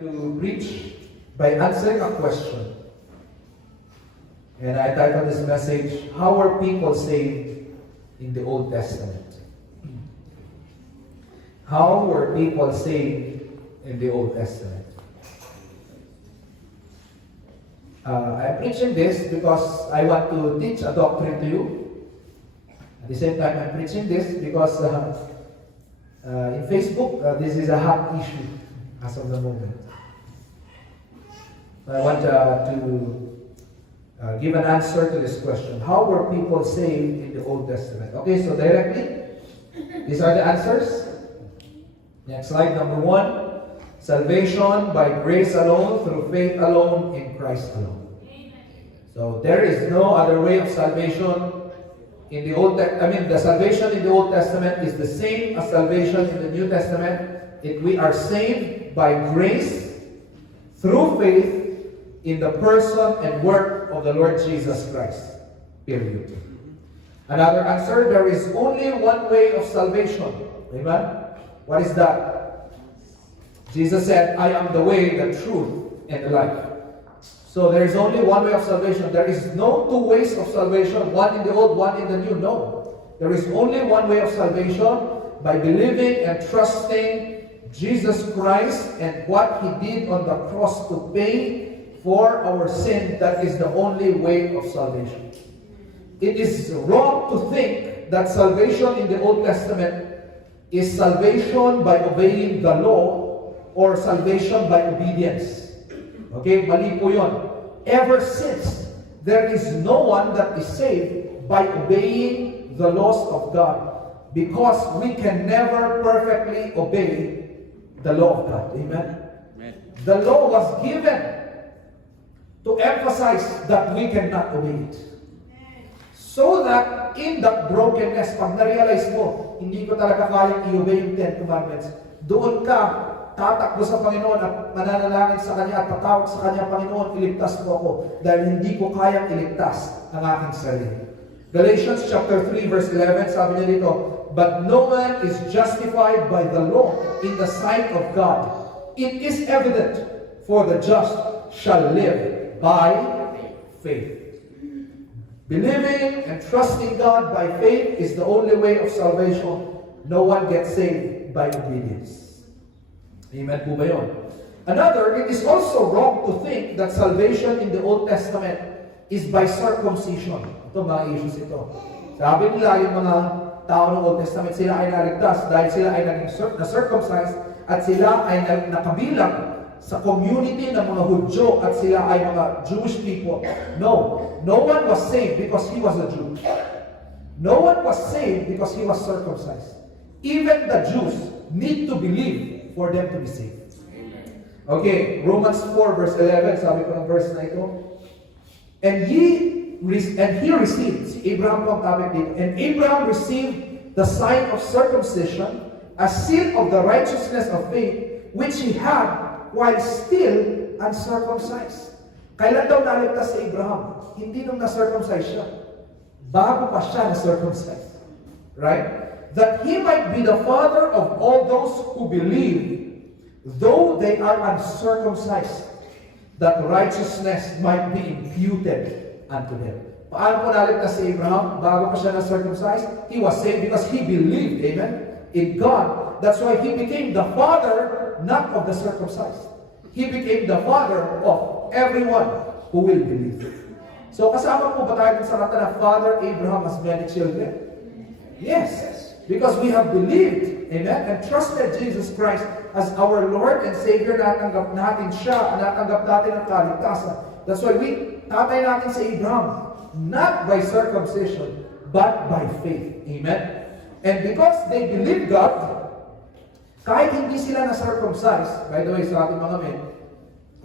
to preach by answering a question. And I titled this message, How Were People Saved in the Old Testament? How were people saved in the Old Testament? I'm preaching this because I want to teach a doctrine to you. At the same time, I'm preaching this because in Facebook, this is a hot issue as of the moment. I want to give an answer to this question. How were people saved in the Old Testament? Okay, so directly, these are the answers. Next slide, number 1. Salvation by grace alone, through faith alone, in Christ alone. So there is no other way of salvation in the Old Testament. The salvation in the Old Testament is the same as salvation in the New Testament. We are saved by grace through faith in the person and work of the Lord Jesus Christ. Period. Another answer, there is only one way of salvation. Amen? What is that? Jesus said, I am the way, the truth, and the life. So there is only one way of salvation. There is no two ways of salvation, one in the old, one in the new. No. There is only one way of salvation, by believing and trusting Jesus Christ and what He did on the cross to pay for our sin. That is the only way of salvation. It is wrong to think that salvation in the Old Testament is salvation by obeying the law or salvation by obedience. Okay, mali po yun. Ever since, there is no one that is saved by obeying the laws of God, because we can never perfectly obey the law of God. Amen? Amen. The law was given to emphasize that we cannot obey it. So that in that brokenness, pag na-realize mo, hindi ko talaga kayang i-obey yung 10 Commandments, doon ka tatakbo sa Panginoon at mananalangin sa Kanya at tatawag sa Kanya, Panginoon, iligtas mo ako dahil hindi ko kayang iligtas ang aking sarili. Galatians chapter 3 verse 11, sabi niya dito, but no man is justified by the law in the sight of God. It is evident, for the just shall live by faith. Believing and trusting God by faith is the only way of salvation. No one gets saved by obedience. Amen po ba yun? Another, it is also wrong to think that salvation in the Old Testament is by circumcision. Ito, mga issues ito. Sabi nila, yung mga tao ng Old Testament, sila ay naligtas dahil sila ay naging na-circumcised at sila ay nakabilang sa community ng mga Hudyo at sila ay mga Jewish people. No. No one was saved because he was a Jew. No one was saved because he was circumcised. Even the Jews need to believe for them to be saved. Okay, Romans 4 verse 11, sabi ko ng verse na ito. And he received, si Abraham po ang topic dito, and Abraham received the sign of circumcision, a seal of the righteousness of faith, which he had while still uncircumcised. Kailan daw naligtas si Abraham? Hindi nung na-circumcise siya. Bago pa siya na-circumcise. Right? That he might be the father of all those who believe, though they are uncircumcised, that righteousness might be imputed unto them. Paano po naligtas si Abraham? Bago pa siya na-circumcised, he was saved because he believed, amen, in God. That's why he became the father, not of the circumcised. He became the father of everyone who will believe. So kasama po ba tayo sa kata na Father Abraham has many children? Yes. Because we have believed, amen, and trusted Jesus Christ as our Lord and Savior. Natanggap natin siya, natanggap natin ang kaligtasan. That's why tatay natin si Abraham, not by circumcision, but by faith. Amen? And because they believed God, kahit hindi sila na-circumcise, by the way, sa ating mga men,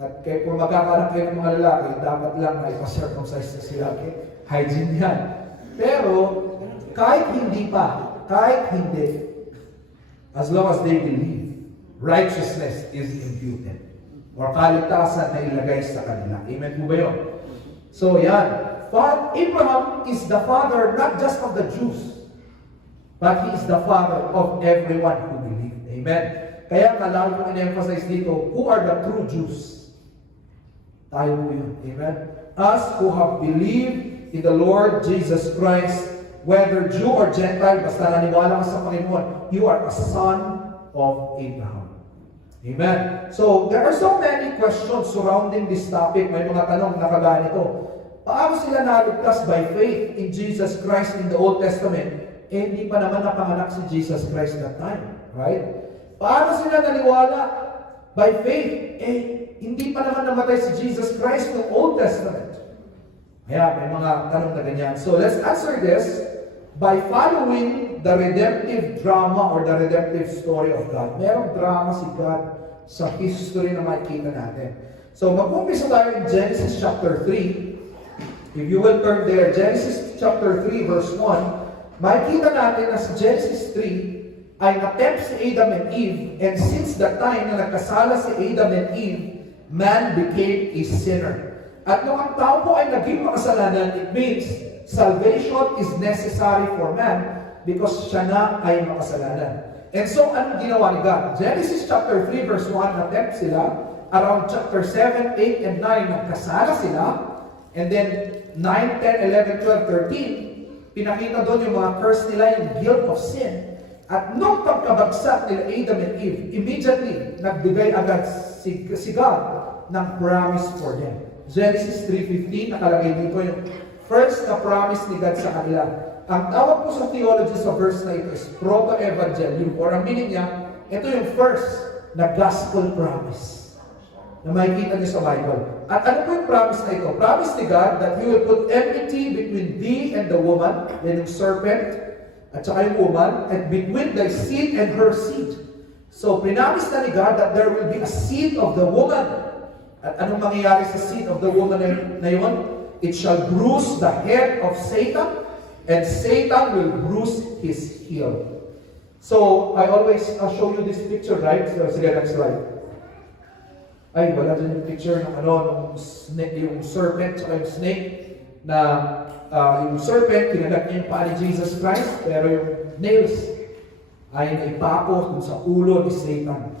at kung magkakaroon kayo ng mga lalaki, dapat lang na ipa-circumcise na sila. Okay? Hygiene yan. Pero, kahit hindi, as long as they believe, righteousness is imputed. Or kaligtasan na ilagay sa kanila. Amen po ba yun? So, yan. Abraham is the father not just of the Jews, but he is the father of everyone who believes. Amen. Kaya lalo kong in-emphasize dito, who are the true Jews? Tayo po yun. Amen? Us who have believed in the Lord Jesus Christ, whether Jew or Gentile, basta naniwala ka sa Panginoon, you are a son of Abraham. Amen? So, there are so many questions surrounding this topic. May mga tanong na kagaya nito. Paano sila naligtas by faith in Jesus Christ in the Old Testament? Eh, hindi pa naman napanganak si Jesus Christ that time. Right? Paano sila naniwala by faith? Eh, hindi pa naman namatay si Jesus Christ in the Old Testament. Kaya may mga tanong na ganyan. So, let's answer this by following the redemptive drama or the redemptive story of God. Merong drama si God sa history na makikita natin. So, mag-umpisa tayo in Genesis chapter 3. If you will turn there, Genesis chapter 3 verse 1, makikita natin na sa Genesis 3 ay natempt si Adam and Eve, and since that time na nagkasala si Adam and Eve, man became a sinner. At nung ang tao po ay naging makasalanan, it means salvation is necessary for man because siya na ay makasalanan. And so, anong ginawa ni God? Genesis chapter 3 verse 1, natempt sila. Around chapter 7, 8, and 9, nagkasala sila. And then, 9, 10, 11, 12, 13, pinakita doon yung mga curse nila, yung guilt of sin. At nung pagkabagsak nila Adam and Eve, immediately, nagbigay agad si God ng promise for them. Genesis 3:15, nakalagay dito yung first na promise ni God sa kanila. Ang tawag po sa theology sa verse na ito is proto-evangelium, or ang meaning niya, ito yung first na gospel promise na makikita niyo sa Bible. At ano po yung promise na ito? Promise ni God that He will put enmity between thee and the woman, yan yung serpent, at saka yung woman, and between thy seed and her seed. So, pinamis na ni God that there will be a seed of the woman. At anong mangyayari sa seed of the woman na yun? It shall bruise the head of Satan, and Satan will bruise his heel. So, I always show you this picture, right? So, sige, next slide. Ay, wala dyan yung picture ng nung snake, yung serpent, saka yung snake, na yung serpent, kinagat niya yung paa ni Jesus Christ, pero yung nails ay naipako dun sa ulo ni Satan.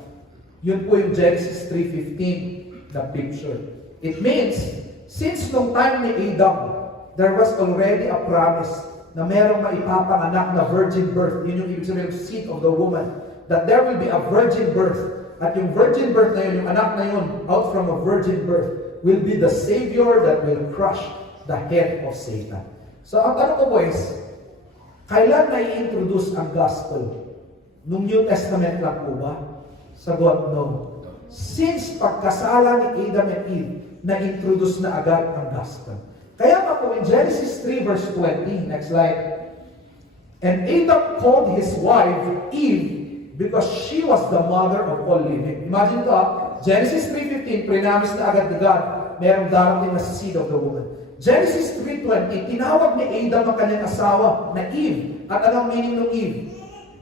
Yun po yung Genesis 3:15 na picture. It means, since nung time ni Adam, there was already a promise na merong maipapanganak na virgin birth. Yun yung ibig sabihin, seed of the woman. That there will be a virgin birth. At yung virgin birth na yun, yung anak na yun, out from a virgin birth, will be the Savior that will crush the head of Satan. So, ang tanong ko po is, kailan na i-introduce ang gospel? Nung New Testament lang po ba? Sagot, no. Since pagkasala ni Adam and Eve, na-introduce na agad ang gospel. Kaya nga po in Genesis 3 verse 20, next slide, and Adam called his wife Eve because she was the mother of all living. Imagine ito, Genesis 3:15, prinamis na agad ni God, merong darating na seed of the woman. Genesis 3:20, tinawag ni Adam ang kanyang asawa na Eve. At anong meaning ng Eve?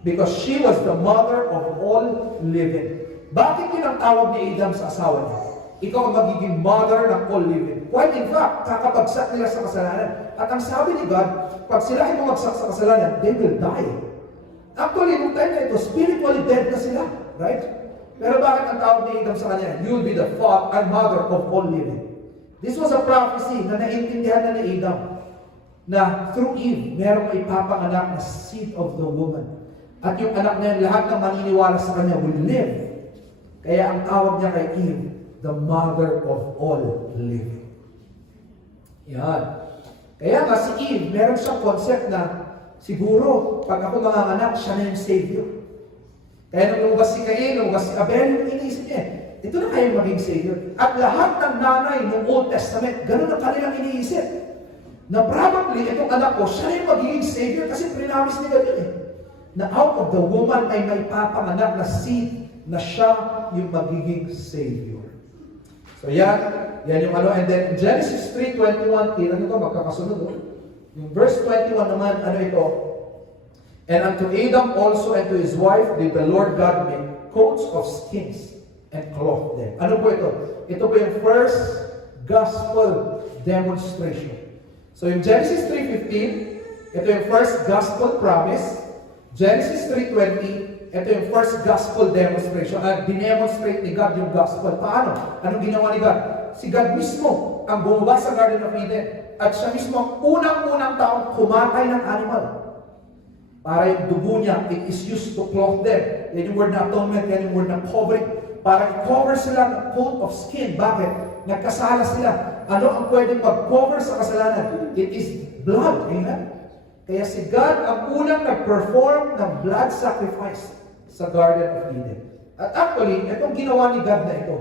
Because she was the mother of all living. Bakit tinatawag ni Adam sa asawa niya? Ikaw ang magiging mother ng all living. While in fact, kakapagsak nila sa kasalanan. At ang sabi ni God, pag sila ay bumagsak sa kasalanan, they will die. Actually, nung time na ito, spiritually dead na sila. Right? Pero bakit ang tawag ni Adam sa kanya? You will be the father and mother of all living. This was a prophecy na naintindihan na ni Adam na through Eve, merong ipapanganak na seed of the woman. At yung anak na yan, lahat ng maniniwala sa kanya will live. Kaya ang tawag niya kay Eve, the mother of all living. Yan. Kaya nga si Eve, meron siyang concept na siguro, pag ako manganganak, siya na yung Savior. Kaya nung lumabas si Cain, lumabas si Abel, yung iniisip niya, ito na kayo maging Savior. At lahat ng nanay ng Old Testament, ganun ang kanilang iniisip. Na probably, itong anak ko, siya na yung magiging Savior kasi prinamis nila yun eh. Na out of the woman ay may papanganak na seed na siya yung magiging Savior. So yan yung ano. And then Genesis 3:21, tingnan nyo ito, magkakasunod. Yung verse 21 naman, ano ito? And unto Adam also and to his wife did the Lord God make coats of skins and clothe them. Ano po ito? Ito po yung first gospel demonstration. So yung Genesis 3:15, ito yung first gospel promise. Genesis 3:20, ito yung first gospel demonstration. Dinemonstrate ni God yung gospel. Paano? Anong ginawa ni God? Si God mismo ang bumaba sa Garden of Eden. At siya mismo ang unang-unang taong kumatay ng animal. Para yung dugo niya, it is used to clothe them. Yan yung word na atonement, yan yung word na covering. Para i-cover sila ng coat of skin. Bakit? Nagkasala sila. Ano ang pwedeng mag-cover sa kasalanan? It is blood. Amen? Kaya si God ang unang nag-perform ng blood sacrifice sa Garden of Eden. At actually, itong ginawa ni God na ito,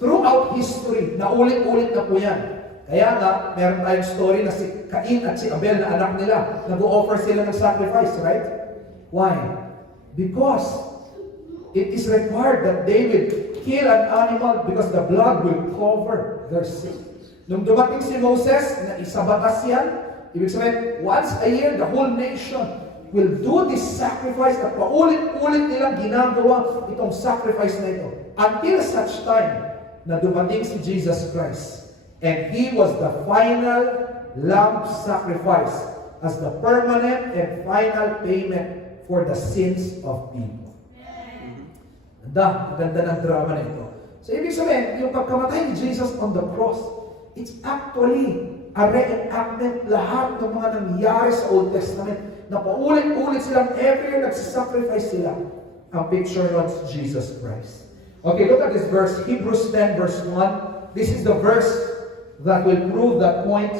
throughout history, naulit-ulit na po yan. Kaya nga, meron tayong story na si Cain at si Abel na anak nila, nag-o-offer sila ng sacrifice, right? Why? Because it is required that they will kill an animal because the blood will cover their sin. Nung dumating si Moses, na isa batas yan, ibig sabihin, once a year, the whole nation will do this sacrifice at paulit-ulit nilang ginagawa itong sacrifice na ito. Until such time na dumating si Jesus Christ. And He was the final lamb sacrifice as the permanent and final payment for the sins of people. Ganda ng drama na ito. So, ibig sabihin, yung pagkamatay ni Jesus on the cross, it's actually a reenactment lahat ng mga nangyari sa Old Testament na paulit-ulit silang every year nagsasacrifice sila. Ang picture nun si Jesus Christ. Okay, look at this verse, Hebrews 10 verse 1. This is the verse that will prove that point.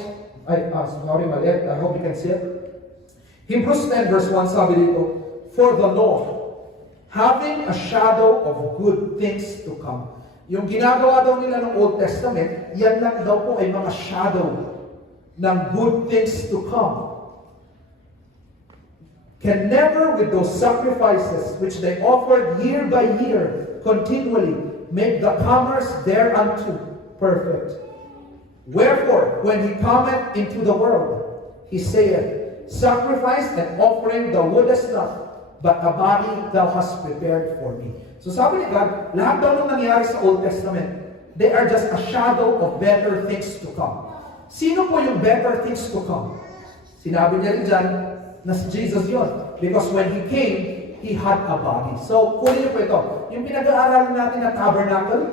Sorry, maliit. I hope you can see it. Hebrews 10 verse 1 sabi dito, for the law, having a shadow of good things to come. Yung ginagawa daw nila ng Old Testament, yan lang daw po ay mga shadow ng good things to come. Can never with those sacrifices which they offered year by year, continually, make the comers thereunto perfect. Wherefore, when he cometh into the world, he saith, sacrifice and offering thou wouldest not, but a body thou hast prepared for me. So sabi ni God, lahat daw nung nangyari sa Old Testament, they are just a shadow of better things to come. Sino po yung better things to come? Sinabi niya rin dyan na si Jesus yon. Because when He came, He had a body. So, kunin niyo po ito. Yung pinag-aaralan natin na tabernacle,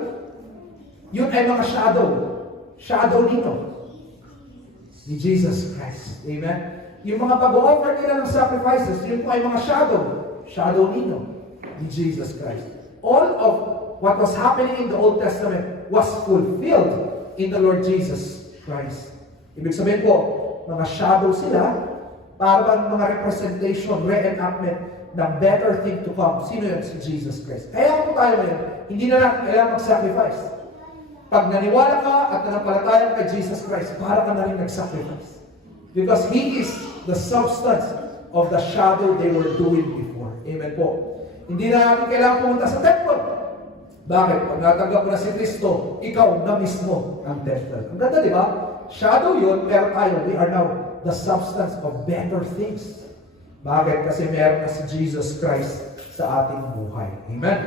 yun ay mga shadow. Shadow nito. Ni Jesus Christ. Amen? Yung mga pag-offer nila ng sacrifices, yun po ay mga shadow. Shadow nito. Ni Jesus Christ. All of what was happening in the Old Testament was fulfilled in the Lord Jesus Christ. Ibig sabihin po, mga shadow sila, parang mga representation, reenactment ng better thing to come. Sino yun? Si Jesus Christ. Kaya po tayo ngayon, hindi na lang kailangan mag-sacrifice. Pag naniwala ka at nanampalataya kay Jesus Christ, para ka na rin nag-sacrifice. Because He is the substance of the shadow they were doing before. Amen po. Hindi na natin kailangan pumunta sa temple. Bakit? Pag natanggap mo na si Kristo, ikaw na mismo ang temple. Ang ganda, di ba? Shadow yun, pero tayo, we are now the substance of better things. Bakit? Kasi meron na si Jesus Christ sa ating buhay. Amen?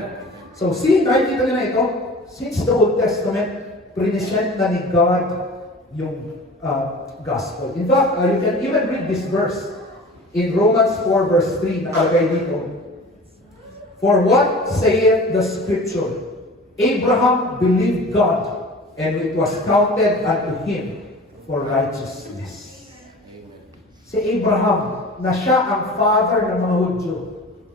So, nakikita nyo na ito, since the Old Testament, present na ni God yung gospel. In fact, you can even read this verse in Romans 4 verse 3, nakalagay dito. For what saith the Scripture? Abraham believed God, and it was counted unto him for righteousness. Si Abraham, na siya ang father ng mga Hudyo,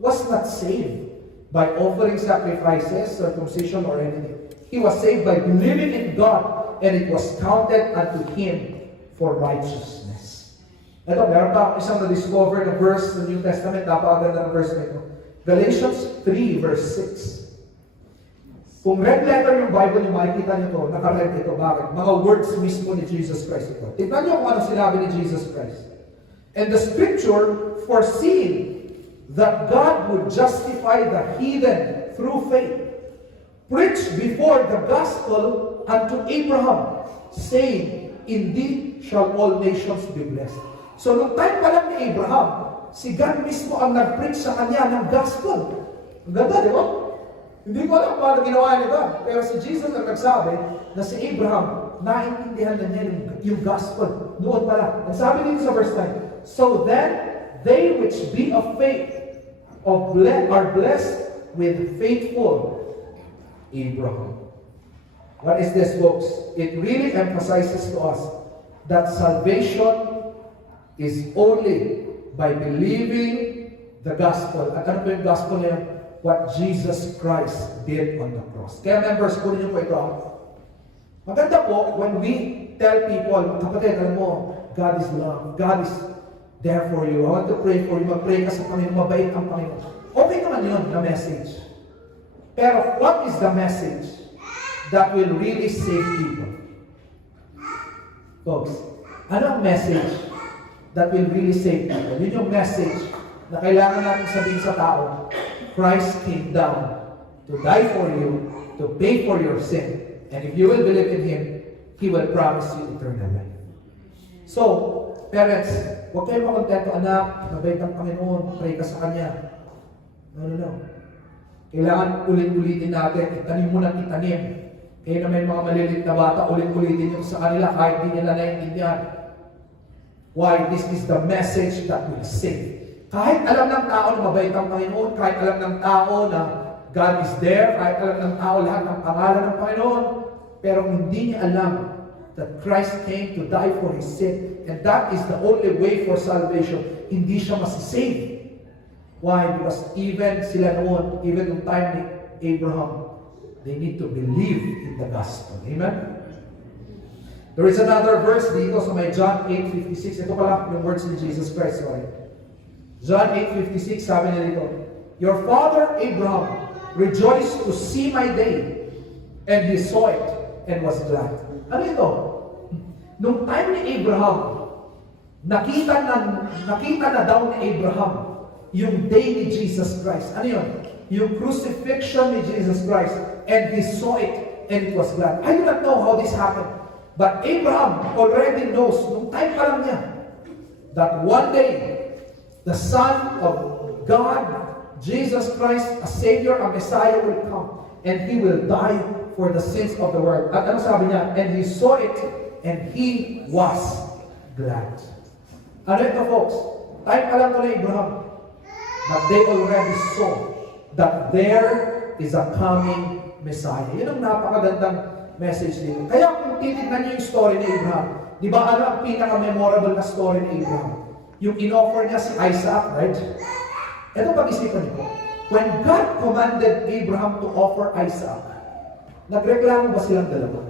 was not saved by offering sacrifices, circumcision, or anything. He was saved by believing in God, and it was counted unto him for righteousness. Ito, meron pa akong isang na-discover na verse ng New Testament, napakaganda ng verse na ito. Galatians 3 verse 6. Kung red letter yung Bible niyo, makikita niyo ito, naka-red ito. Bakit? Mga words mismo ni Jesus Christ ito. Tignan niyo kung ano sinabi ni Jesus Christ. And the Scripture, foreseeing that God would justify the heathen through faith, preached before the gospel unto Abraham, saying, indeed shall all nations be blessed. So, nung time pa lang ni Abraham, si God mismo ang nag-preach sa kanya ng gospel. Ang ganda, di ba? Hindi ko alam paano ginawa ni God. Pero si Jesus ang nagsabi na si Abraham, naintindihan na niya yung gospel. Noon pala. Ang sabi dito sa verse 9, so then, they which be of faith are blessed with faithful Abraham. What is this, folks? It really emphasizes to us that salvation is only by believing the gospel. At ano po yung gospel na yun? What Jesus Christ did on the cross. Kaya members, kunin niyo po ito. Maganda po when we tell people, kapatid, alam mo, God is love. God is there for you. I want to pray for you. Mag-pray ka sa Panginoon. Mabait ang Panginoon. Okay naman yun, na message. Pero what is the message that will really save people? Folks, ano ang message that will really save people? Yun yung message na kailangan natin sabihin sa tao. Christ came down to die for you, to pay for your sin. And if you will believe in Him, He will promise you eternal life. So, parents, huwag kayo makontento, anak, mabait ang Panginoon, pray ka sa Kanya. No. Kailangan ulit-ulitin natin, itanim mo ng itanim. Kaya na may mga malilit na bata, ulit-ulitin yung sa kanila kahit di nila naiintindihan. Why? This is the message that will save. Kahit alam ng tao na mabait ang Panginoon, kahit alam ng tao na God is there, kahit alam ng tao lahat ng pangalan ng Panginoon, pero hindi niya alam that Christ came to die for his sin. And that is the only way for salvation. Hindi siya masisave. Why? Because even sila noon, even yung time ni Abraham, they need to believe in the gospel. Amen? There is another verse dito sa may John 8:56. Ito pala yung words ni Jesus Christ. Sorry. John 8:56, sabi niya dito, your father Abraham rejoiced to see my day, and he saw it and was glad. Ano ito? Nung time ni Abraham, nakita na daw ni Abraham yung day ni Jesus Christ. Ano yun? Yung crucifixion ni Jesus Christ. And he saw it and it was glad. I do not know how this happened. But Abraham already knows, nung time pa lang niya, that one day, the Son of God, Jesus Christ, a Savior, a Messiah will come. And He will die for the sins of the world. At ano sabi niya? And he saw it and he was glad. Ano ito, folks? Time pa lang to na Abraham. But they already saw that there is a coming Messiah. Yun ang napakagandang message dito. Kaya kung titignan niyo yung story ni Abraham, di ba ano ang pinaka-memorable na story ni Abraham? Yung in-offer niya si Isaac, right? Ito pag-isipan niyo. When God commanded Abraham to offer Isaac, nagreklamo ba silang dalawa?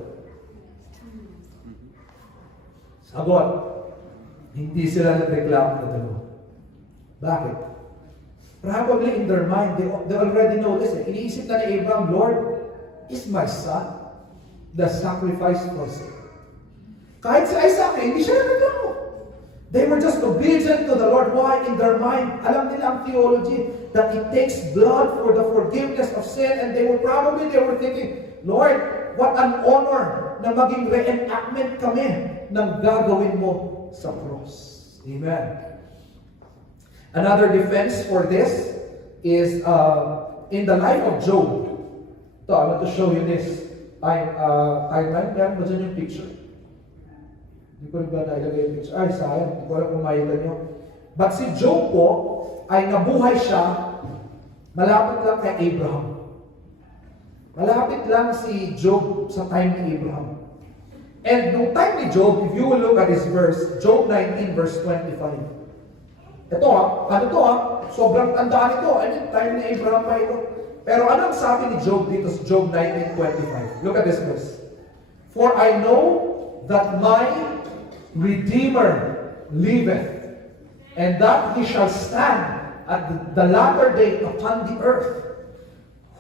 Sagot, hindi sila nagreklamo na dalawa. Bakit? Probably in their mind, they already know this. Iniisip na ni Abraham, Lord, is my son the sacrifice for sin? Kahit si Isaac, hindi siya nagreklamo. They were just obedient to the Lord. Why? In their mind, alam nila ang theology that it takes blood for the forgiveness of sin, and they were thinking, Lord, what an honor na maging reenactment kami ng gagawin mo sa cross. Amen. Another defense for this is in the life of Job. So I want to show you this timeline. Meron ba dyan yung picture? Hindi ko rin ba nailagay yung picture? Ay, sayang. Hindi ko alam kung makita nyo. But si Job po, ay nabuhay siya malapit lang kay Abraham. Malapit lang si Job sa time ni Abraham. And nung time ni Job, if you will look at this verse, Job 19 verse 25. Ito sobrang tandaan ito. I mean, time ni Abraham pa ito. Pero anong sabi ni Job dito sa Job 19:25? Look at this verse. For I know that my Redeemer liveth, and that He shall stand at the latter day upon the earth,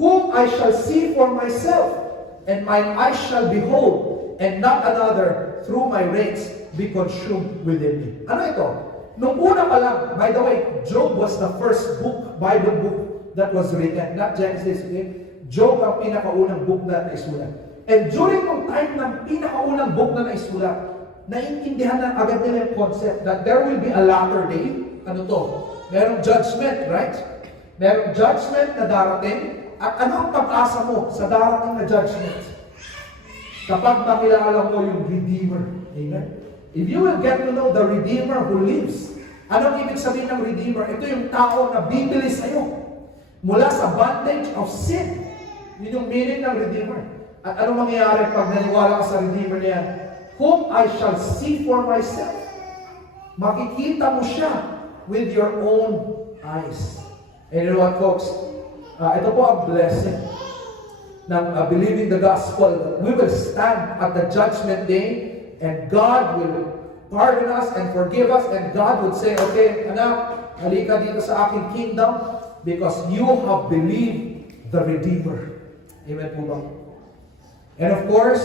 whom I shall see for myself, and mine eyes shall behold, and not another through my reins be consumed within me. Ano ito? Nung una pa lang, by the way, Job was the first book, Bible book that was written, not Genesis. Okay? Job ang pinakaunang book na naisulat. And during yung time ng pinakaunang book na naisulat, naiintindihan na agad nila yung concept that there will be a latter day. Ano to? Merong judgment, right? Merong judgment na darating. At ano ang pag-asa mo sa darating na judgment? Kapag makilala mo yung Redeemer. Amen? If you will get to know the Redeemer who lives, anong ibig sabihin ng Redeemer? Ito yung tao na bibili sa'yo. mula sa bondage of sin. Yun yung meaning ng Redeemer. At ano mangyayari pag naniwala ka sa Redeemer niya? Whom I shall see for myself. Makikita mo siya with your own eyes. And you know what, folks? Ito po ang blessing ng believing the gospel. We will stand at the judgment day and God will pardon us and forgive us, and God would say, okay, anak, halika dito sa aking kingdom because you have believed the Redeemer. Amen po ba? And of course,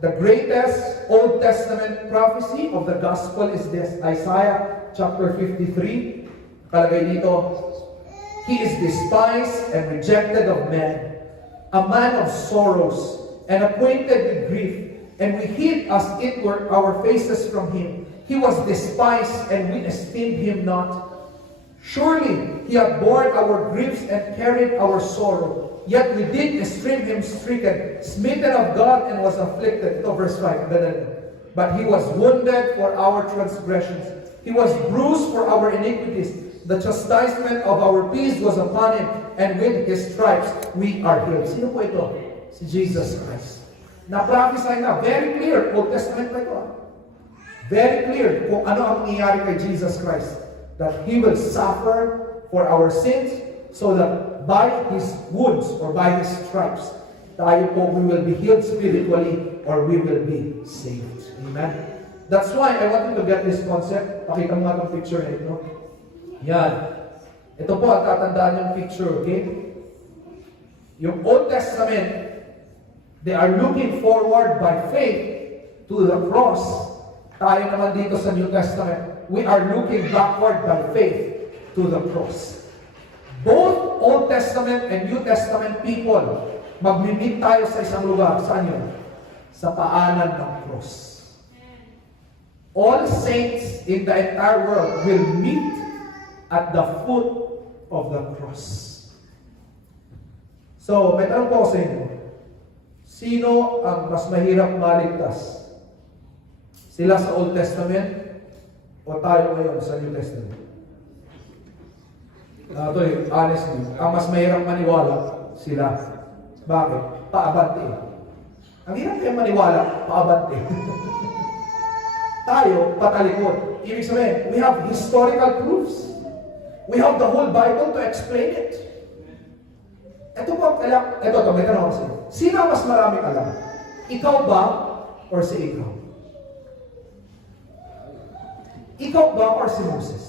the greatest Old Testament prophecy of the gospel is this, Isaiah chapter 53. Nakalagay dito, He is despised and rejected of men, a man of sorrows and acquainted with grief, and we hid as it were our faces from him. He was despised and we esteemed him not. Surely he had borne our griefs and carried our sorrow. Yet we did esteem him stricken, smitten of God, and was afflicted. Ito verse 5. But he was wounded for our transgressions. He was bruised for our iniquities. The chastisement of our peace was upon him, and with his stripes we are healed. Sino po ito? Si Jesus Christ. Na-prophesy na, very clear, Old Testament pa ito. Very clear kung ano ang nangyayari kay Jesus Christ. That He will suffer for our sins, so that by His wounds or by His stripes, tayo po, we will be healed spiritually or we will be saved. Amen? That's why I want you to get this concept. Pakita mo nga itong picture na ito. Yan. Ito po ang tatandaan yung picture, okay? Yung Old Testament, they are looking forward by faith to the cross. Tayo naman dito sa New Testament, we are looking backward by faith to the cross. Both Old Testament and New Testament people, magmi-meet tayo sa isang lugar. Saan yun? Sa paanan ng cross. All saints in the entire world will meet at the foot of the cross. So, may tanong po ako sa inyo. Sino ang mas mahirap maligtas? Sila sa Old Testament o tayo ngayon sa New Testament? Honestly, ang mas mahirap maniwala, sila. Bakit? Paabante. Ang hirap kayo maniwala, paabante. Tayo, patalikod. Ibig sabihin, we have historical proofs. We have the whole Bible to explain it. Ito po, may tanong ako sa inyo. Sino ang mas maraming alam? Ikaw ba or si ikaw? Ikaw ba or si Moses?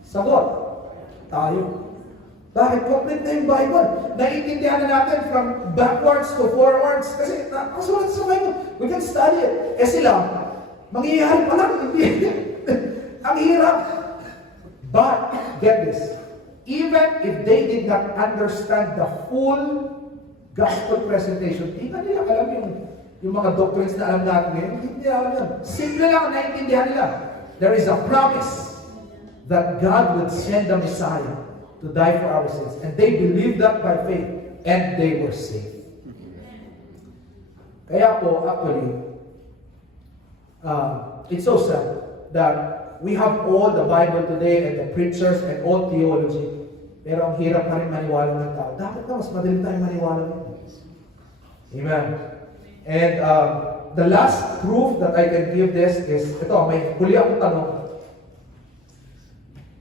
Sagot, tayo. Bakit? Complete na yung Bible. Naiintindihan na natin from backwards to forwards. Kasi, nakasulat sa Bible. We can study it. Sila, mangyayari pa lang. Ang hirap. But, get this. Even if they did not understand the full gospel presentation, hindi na nila alam yung mga doctrines na alam natin ngayon. Hindi nila alam yan. Simple lang ang naiintindihan nila. There is a promise that God would send the Messiah to die for our sins. And they believed that by faith. And they were saved. Kaya po, actually, it's so sad that we have all the Bible today and the preachers and all theology. Pero ang hirap pa rin maniwala ng tao. Dapat na mas madali tayong maniwala ng Amen. And the last proof that I can give this is, ito, may huli akong tanong.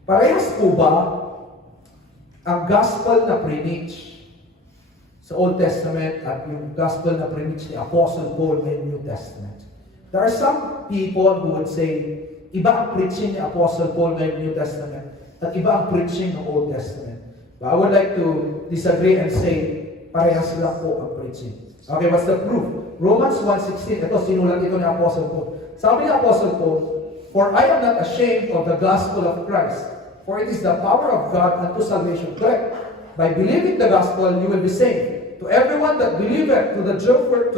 Parehas po ba ang gospel na preach sa Old Testament at yung gospel na preach ni Apostle Paul in New Testament? There are some people who would say, iba ang preaching ni Apostle Paul in New Testament at iba ang preaching ng Old Testament. But I would like to disagree and say, parehas lang po ang preaching. Okay, what's the proof? Romans 1:16, ito, sinulat ito ni Apostle Paul. Sabi ni Apostle Paul, for I am not ashamed of the gospel of Christ, for it is the power of God unto salvation. Correct? By believing the gospel, you will be saved. To everyone that believeth, to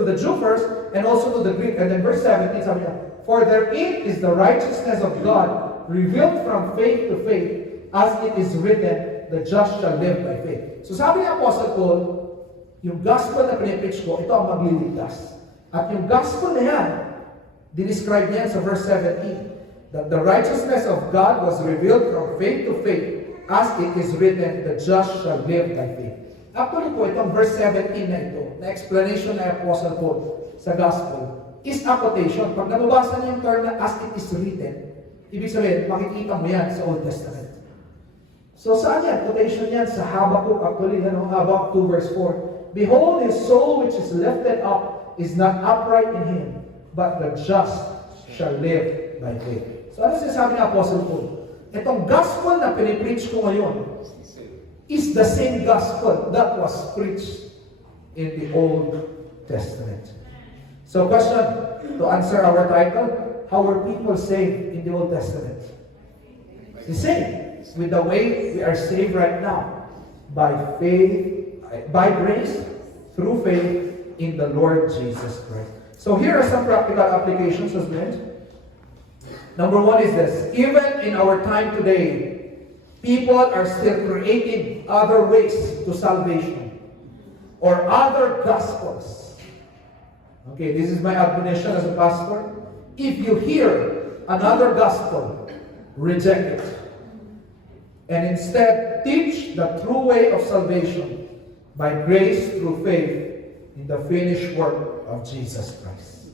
the Jew first, and also to the Greek. And then verse 17, sabi niya, for therein is the righteousness of God, revealed from faith to faith, as it is written, the just shall live by faith. So sabi ni Apostle Paul, yung gospel na pinipreach ko, ito ang magliligtas. At yung gospel na yan, dinescribe niya sa verse 17, that the righteousness of God was revealed from faith to faith, as it is written, the just shall live by faith. Actually po, itong verse 17 na ito, na explanation ng Apostle Paul sa Gospel, is a quotation. Pag nababasa niyo yung term na as it is written, ibig sabihin, makikita mo yan sa Old Testament. So saan yan? Quotation yan sa Habakkuk, actually, Habakkuk 2 verse 4. Behold, his soul which is lifted up is not upright in him, but the just shall live by faith. So ano sinasabi ng Apostle Paul? Itong gospel na pinipreach ko ngayon is the same gospel that was preached in the Old Testament. So question, to answer our title, how were people saved in the Old Testament? The same, with the way we are saved right now, by faith, by grace, through faith in the Lord Jesus Christ. So here are some practical applications as well. Number one is this, even in our time today, people are still creating other ways to salvation or other gospels. Okay, this is my admonition as a pastor. If you hear another gospel, reject it. And instead, teach the true way of salvation by grace through faith in the finished work of Jesus Christ.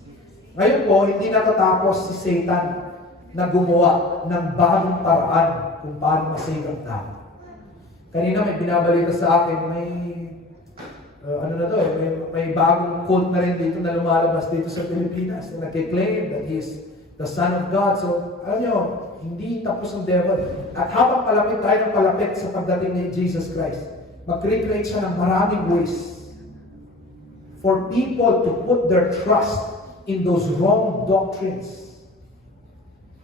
Ngayon po, hindi natatapos si Satan na gumawa ng bagong paraan kung paano masave ang tao. Kanina may binabalita sa akin, may bagong cult na rin dito na lumalabas dito sa Pilipinas na nag-claim that he is the Son of God. So, alam nyo, hindi tapos ang devil. At habang palapit tayo ng palapit sa pagdating ni Jesus Christ, mag-create siya ng maraming ways for people to put their trust in those wrong doctrines.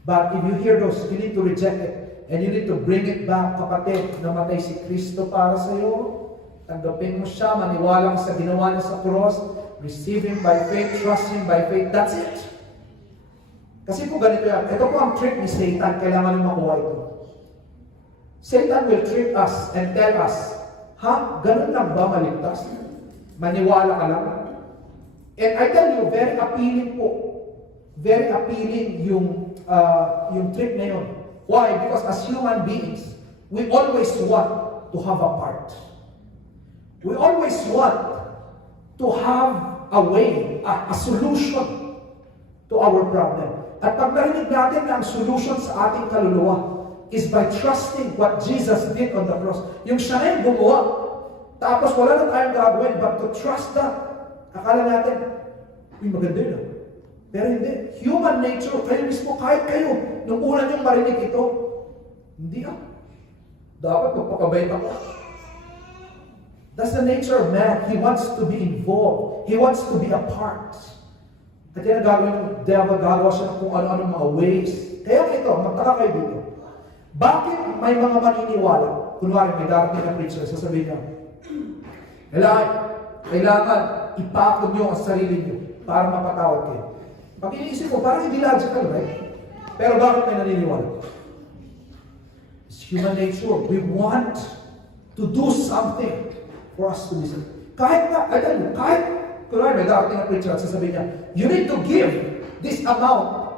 But if you hear those, you need to reject it. And you need to bring it back, kapatid. Namatay si Kristo para sa iyo. Tanggapin mo siya, maniwala sa ginawa niya sa cross, receive Him by faith, trust Him by faith. That's it. Kasi po ganito yan. Ito po ang trick ni Satan. Kailangan nyo makuha ito. Satan will trick us and tell us, ganun lang ba maligtas? Maniwala ka lang. And I tell you, very appealing po. Very appealing yung trick na yun. Why? Because as human beings, we always want to have a part. We always want to have a way, a solution to our problem. At pag narinig natin na ang solution sa ating kaluluwa is by trusting what Jesus did on the cross. Yung siya na yung gumawa. Tapos wala na tayong gagawin but to trust that. Akala natin, maganda yun. Pero hindi. Human nature, kayo mismo, kahit kayo, nung una niyong marinig ito, hindi dapat magpakabait ako. That's the nature of man. He wants to be involved. He wants to be a part. At yan ang gagawin ng devil, gagawa siya ng kung ano-ano mga ways. Kaya ito, magtaka kayo dito. Bakit may mga maniniwala? Kunwari, may darating na preacher, sasabihin niya, kailangan ipakod niyo ang sarili niyo para mapatawad kayo. Pag iniisip mo, parang hindi logical, right? Pero bakit may naniniwala? It's human nature. We want to do something for us to be saved. Kahit kunwari may darating na preacher at sasabihin niya, you need to give this amount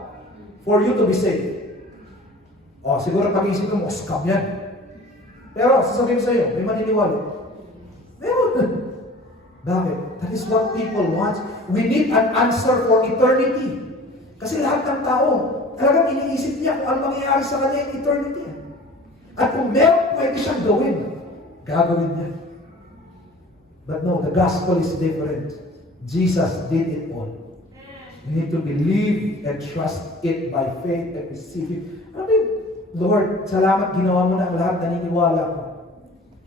for you to be saved. Siguro pag-isip mo, scam yan. Pero sasabihin sa iyo, may maniniwala. Meron. Bakit? That is what people want. We need an answer for eternity. Kasi lahat ng tao, talagang iniisip niya kung ano mangyayari sa kanya in eternity. At kung meron pwede siyang gawin, gagawin niya. But no, the gospel is different. Jesus did it all. We need to believe and trust it by faith and receive it. Lord, salamat, ginawa mo na ang lahat, naniniwala ko.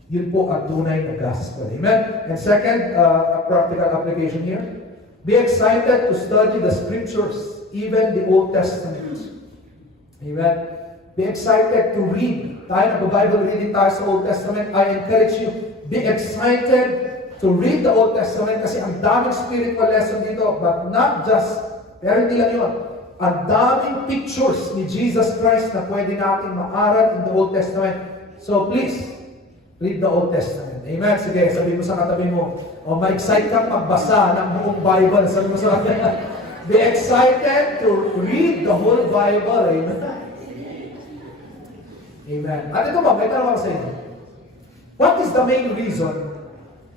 Yun po ang tunay na gospel. Amen? And second, a practical application here. Be excited to study the scriptures, even the Old Testament. Amen? Be excited to read. Tayo nag-Bible reading tayo sa Old Testament. I encourage you, be excited to read the Old Testament kasi ang daming spiritual lesson dito, but not just, pero hindi lang yun. Ang daming pictures ni Jesus Christ na pwede natin maaral in the Old Testament. So please, read the Old Testament. Amen? Sige, sabi mo sa katabi mo, ma-excite kang magbasa ng buong Bible. Sabi mo sa katabi, be excited to read the whole Bible. Amen? Amen. At ito ba, may tanong ako sa inyo. What is the main reason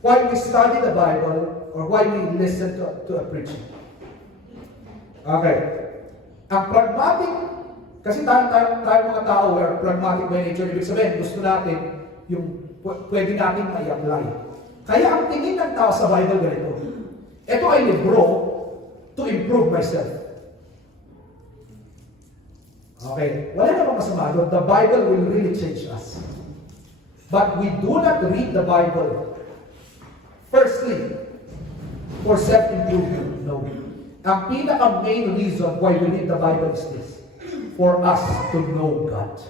why we study the Bible or why we listen to a preaching? Okay. Ang pragmatic, kasi tayo mga tao, we are pragmatic by nature. Ibig sabihin, gusto natin yung pwede natin i-apply. Kaya ang tingin ng tao sa Bible ganito, ito ay libro to improve myself. Okay, wala namang masama doon. The Bible will really change us. But we do not read the Bible firstly for self-improvement. No. Ang pinaka-main reason why we read the Bible is this. For us to know God.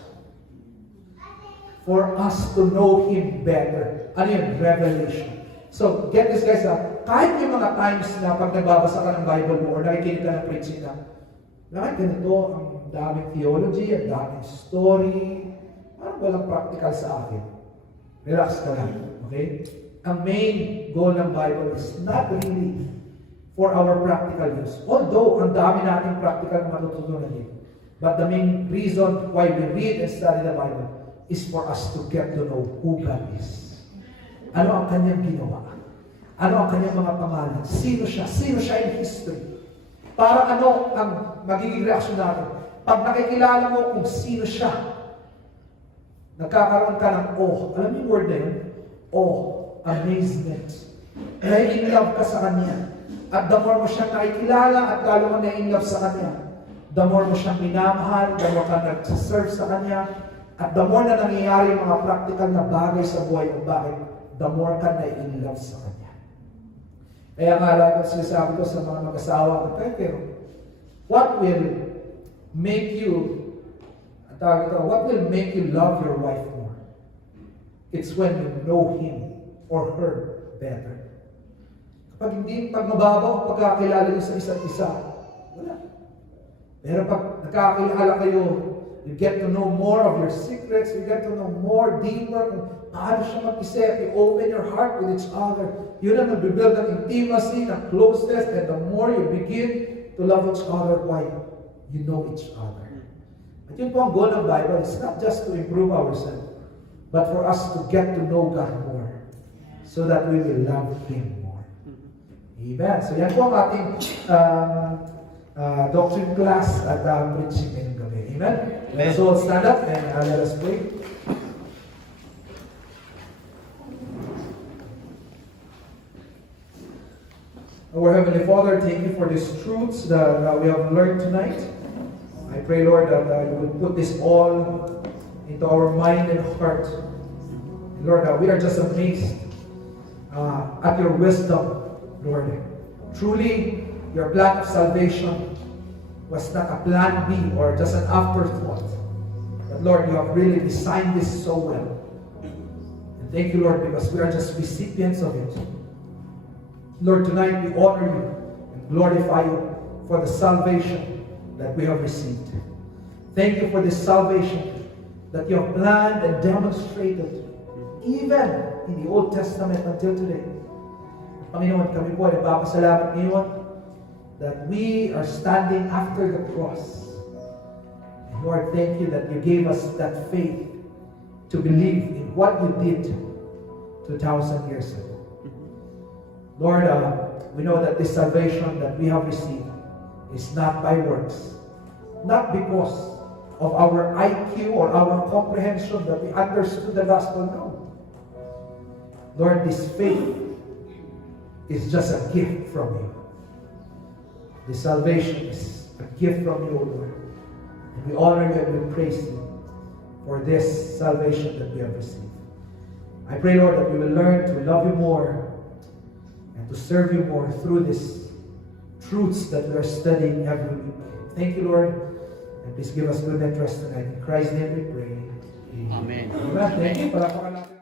For us to know Him better. Ano yun? Revelation. So, get this guys up. Kahit yung mga times na pag nagbabasa ka ng Bible mo or nakikinig ka ng preaching na, bakit ganito, ang daming theology, ang daming story, parang walang practical sa akin. Relax ka lang. Okay? Ang main goal ng Bible is not really for our practical use. Although, ang dami nating practical na matutunan dito. But the main reason why we read and study the Bible is for us to get to know who God is. Ano ang kanyang ginawa? Ano ang kanyang mga pangalan? Sino siya? Sino siya in history? Para ano ang magiging reaksyon natin? Pag nakikilala mo kung sino siya, nagkakaroon ka ng awe. Alam niyo yung word na yun? Awe. Amazement. Nai-inlove ka sa Kanya. At the more mo siyang nakikilala at lalo mo na-inlove sa Kanya, the more mo siyang minamahal, the more ka nag-serve sa Kanya, at the more na nangyayari yung mga practical na bagay sa buhay mo, bakit? The more ka na-inlove sa Kanya. Kaya nga lang sinasabi ko sa mga mag-asawa, pero what will make you love your wife more? It's when you know him or her better. Pag mababaw ang pagkakilala niyo sa isa't isa, wala. Pero pag nakakilala kayo, you get to know more of your secrets, you get to know more deeper kung paano siya mag-isip, you open your heart with each other. Yun ang nag-build ng intimacy, ng closeness, and the more you begin to love each other, why? You know each other. At yun po ang goal ng Bible. It's not just to improve ourselves, but for us to get to know God more, so that we will love Him more. Amen. So yan po ang ating doctrine class at preaching ngayong gabi. Amen? Amen. So stand up and let us pray. Our Heavenly Father, thank you for these truths that we have learned tonight. I pray, Lord, that you will put this all into our mind and heart. And Lord, we are just amazed at your wisdom, Lord. Truly, your plan of salvation was not a plan B or just an afterthought. But Lord, you have really designed this so well. And thank you, Lord, because we are just recipients of it. Lord, tonight we honor you and glorify you for the salvation that we have received. Thank you for this salvation that you have planned and demonstrated even in the Old Testament until today. Panginoon, kami po ay nagpapasalamat ngayon that we are standing after the cross. And Lord, thank you that you gave us that faith to believe in what you did 2,000 years ago. Lord, we know that this salvation that we have received is not by works, not because of our IQ or our comprehension that we understood the gospel. No. Lord, this faith is just a gift from you. This salvation is a gift from you, O Lord. And we honor you and we praise you for this salvation that we have received. I pray, Lord, that we will learn to love you more and to serve you more through these truths that we are studying every week. Thank you, Lord. And please give us good and trust tonight. In Christ's name we pray. Amen. Amen. Thank you. Palakpakan natin.